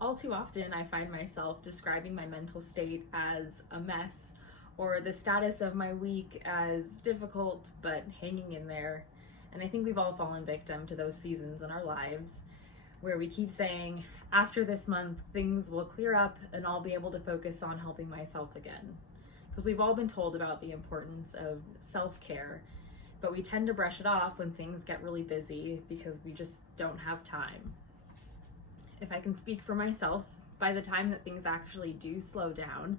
All too often, I find myself describing my mental state as a mess, or the status of my week as difficult but hanging in there. And I think we've all fallen victim to those seasons in our lives where we keep saying, after this month, things will clear up and I'll be able to focus on helping myself again. Because we've all been told about the importance of self-care, but we tend to brush it off when things get really busy because we just don't have time. If I can speak for myself, by the time that things actually do slow down,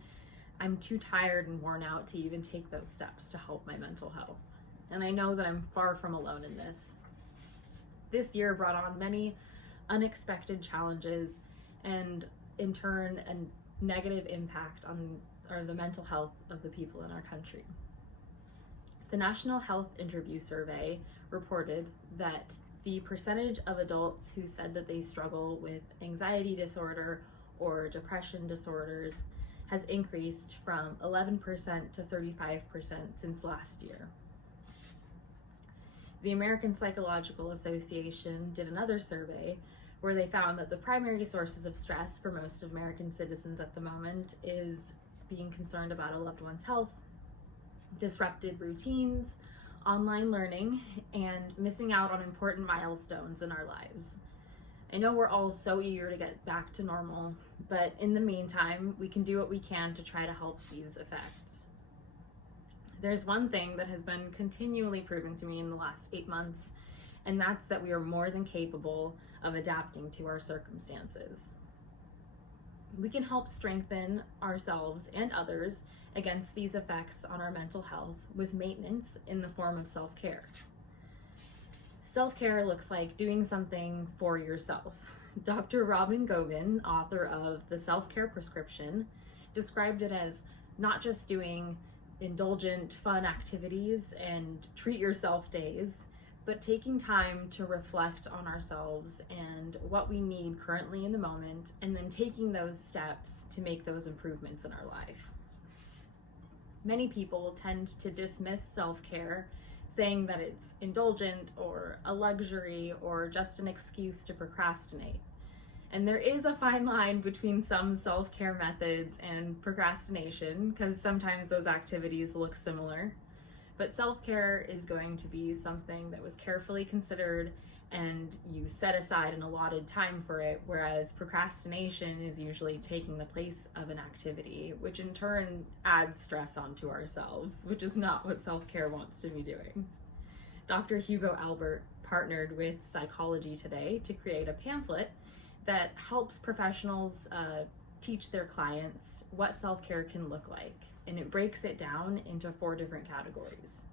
I'm too tired and worn out to even take those steps to help my mental health. And I know that I'm far from alone in this. This year brought on many unexpected challenges and in turn a negative impact on the mental health of the people in our country. The National Health Interview Survey reported that the percentage of adults who said that they struggle with anxiety disorder or depression disorders has increased from 11% to 35% since last year. The American Psychological Association did another survey where they found that the primary sources of stress for most American citizens at the moment is being concerned about a loved one's health, disrupted routines, online learning, and missing out on important milestones in our lives. I know we're all so eager to get back to normal, but in the meantime, we can do what we can to try to help these effects. There's one thing that has been continually proven to me in the last 8 months, and that's that we are more than capable of adapting to our circumstances. We can help strengthen ourselves and others against these effects on our mental health with maintenance in the form of self-care. Self-care looks like doing something for yourself. Dr. Robin Gobin, author of The Self-Care Prescription, described it as not just doing indulgent, fun activities and treat yourself days, but taking time to reflect on ourselves and what we need currently in the moment, and then taking those steps to make those improvements in our life. Many people tend to dismiss self-care, saying that it's indulgent or a luxury or just an excuse to procrastinate. And there is a fine line between some self-care methods and procrastination, because sometimes those activities look similar. But self-care is going to be something that was carefully considered and you set aside an allotted time for it, whereas procrastination is usually taking the place of an activity, which in turn adds stress onto ourselves, which is not what self-care wants to be doing. Dr. Hugo Albert partnered with Psychology Today to create a pamphlet that helps professionals teach their clients what self-care can look like, and it breaks it down into 4 different categories.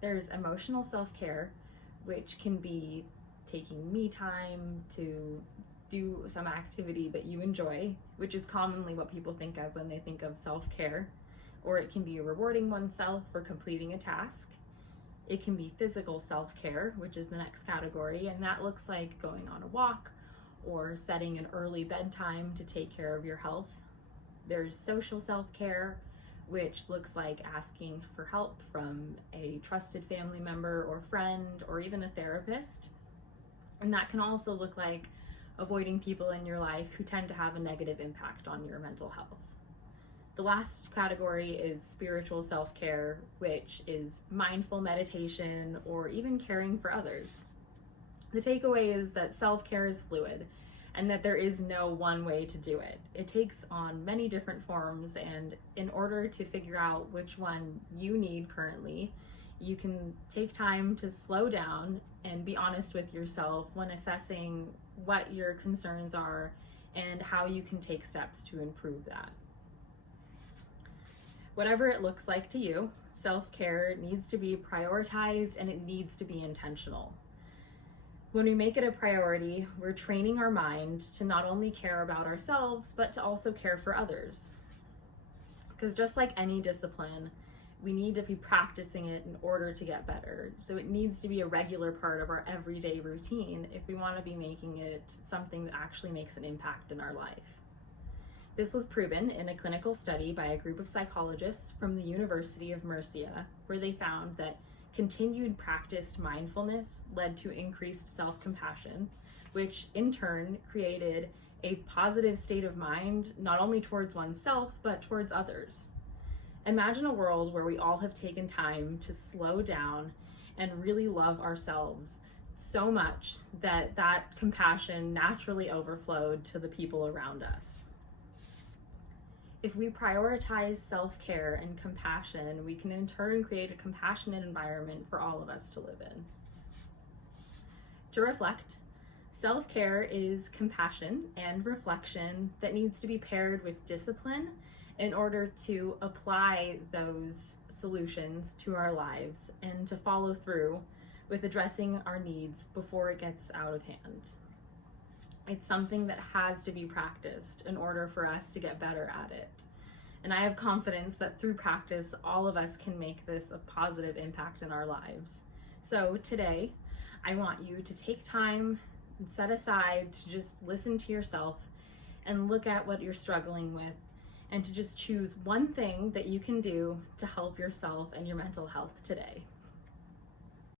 There's emotional self-care, which can be taking me time to do some activity that you enjoy, which is commonly what people think of when they think of self-care. Or it can be rewarding oneself for completing a task. It can be physical self-care, which is the next category, and that looks like going on a walk or setting an early bedtime to take care of your health. There's social self-care, which looks like asking for help from a trusted family member or friend or even a therapist. And that can also look like avoiding people in your life who tend to have a negative impact on your mental health. The last category is spiritual self-care, which is mindful meditation or even caring for others. The takeaway is that self-care is fluid and that there is no one way to do it. It takes on many different forms, and in order to figure out which one you need currently, you can take time to slow down and be honest with yourself when assessing what your concerns are and how you can take steps to improve that. Whatever it looks like to you, self-care needs to be prioritized and it needs to be intentional. When we make it a priority, we're training our mind to not only care about ourselves, but to also care for others. Because just like any discipline, we need to be practicing it in order to get better. So it needs to be a regular part of our everyday routine if we want to be making it something that actually makes an impact in our life. This was proven in a clinical study by a group of psychologists from the University of Murcia, where they found that continued practiced mindfulness led to increased self-compassion, which in turn created a positive state of mind, not only towards oneself, but towards others. Imagine a world where we all have taken time to slow down and really love ourselves so much that that compassion naturally overflowed to the people around us. If we prioritize self-care and compassion, we can in turn create a compassionate environment for all of us to live in. To reflect, self-care is compassion and reflection that needs to be paired with discipline in order to apply those solutions to our lives and to follow through with addressing our needs before it gets out of hand. It's something that has to be practiced in order for us to get better at it. And I have confidence that through practice, all of us can make this a positive impact in our lives. So today, I want you to take time and set aside to just listen to yourself and look at what you're struggling with, and to just choose one thing that you can do to help yourself and your mental health today.